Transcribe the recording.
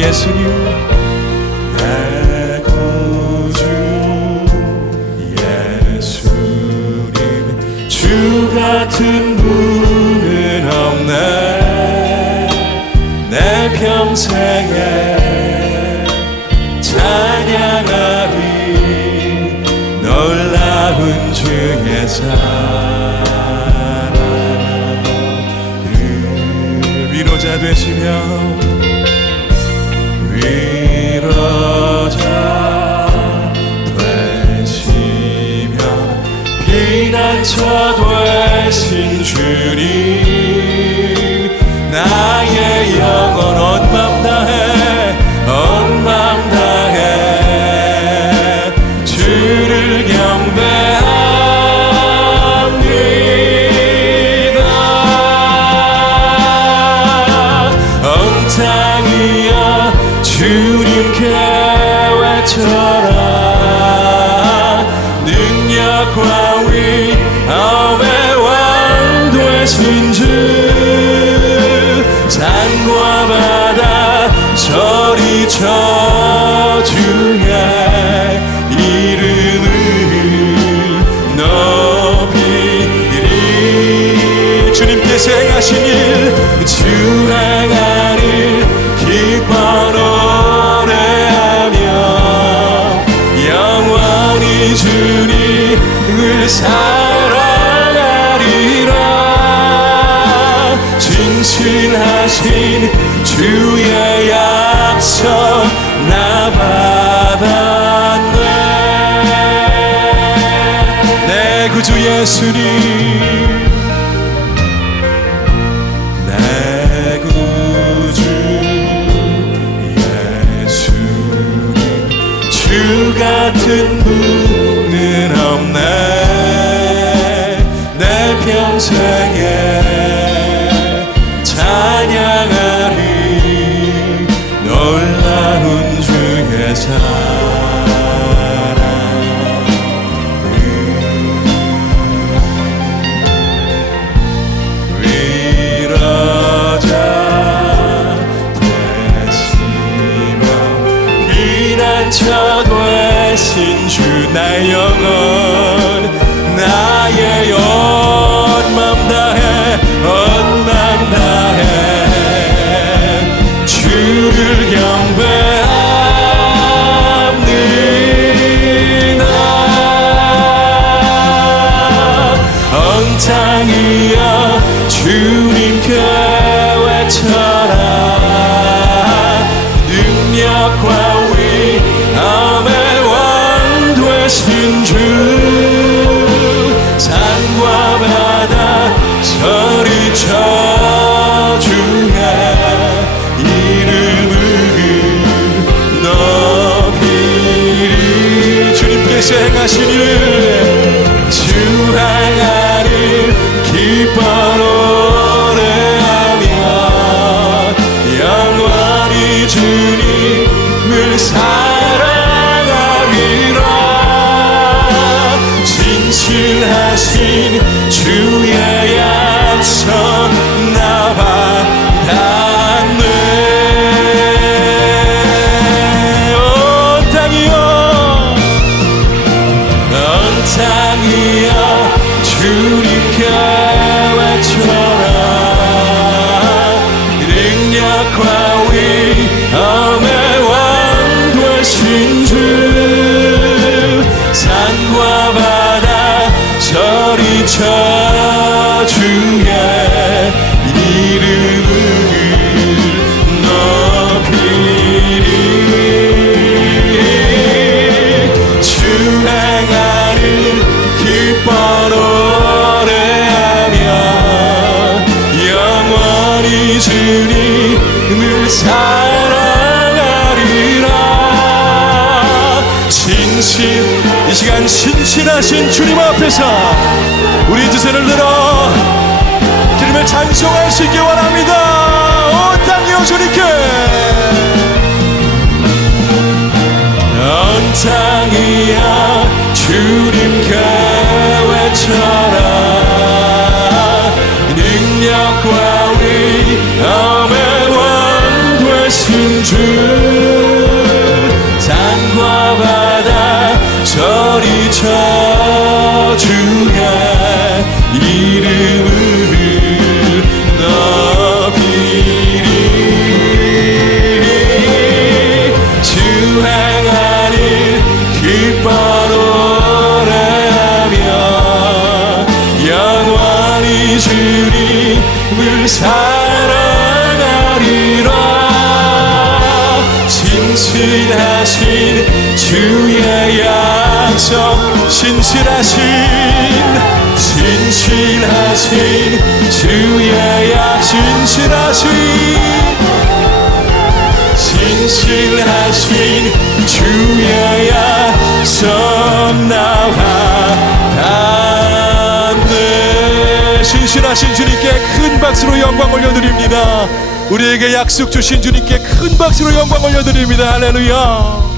예수님 내 구주 예수님 주 같은 분은 없네. 내 평생에 찬양하리 놀라운 주의 사랑. 위로자 되시며 주 산과 바다 소리쳐 주의 이름을 높이리. 주님께서 행하신 일 주행하리 기뻐 노래하며 영원히 주님을 사랑 하신 주의 약속 나 받았네. 내 구주 예수님. 내 구주 예수님. 주 같은 분은 없네 피난처 되신 주 나의 왕 되신 주 산과 바다 소리 쳐 주의 이름을 주님께서 행하신 일 주행하리 기뻐 사랑하리라. 진실 이 시간 신실하신 주님 앞에서 우리 두 손을 들어 주님을 찬송하시기 원합니다 되신 주 산과 바다 소리쳐 주가 이름을 높이리 주 행하는 기뻐 노래하며 영원히 주님을 사 신실하신 주의 약속 신실하신 신실하신 주의 약 신실하신 신실하신 주의 약속 나와 닿네 신실하신 주님께 큰 박수로 영광 올려드립니다 우리에게 약속 주신 주님께 큰 박수로 영광 올려드립니다. 할렐루야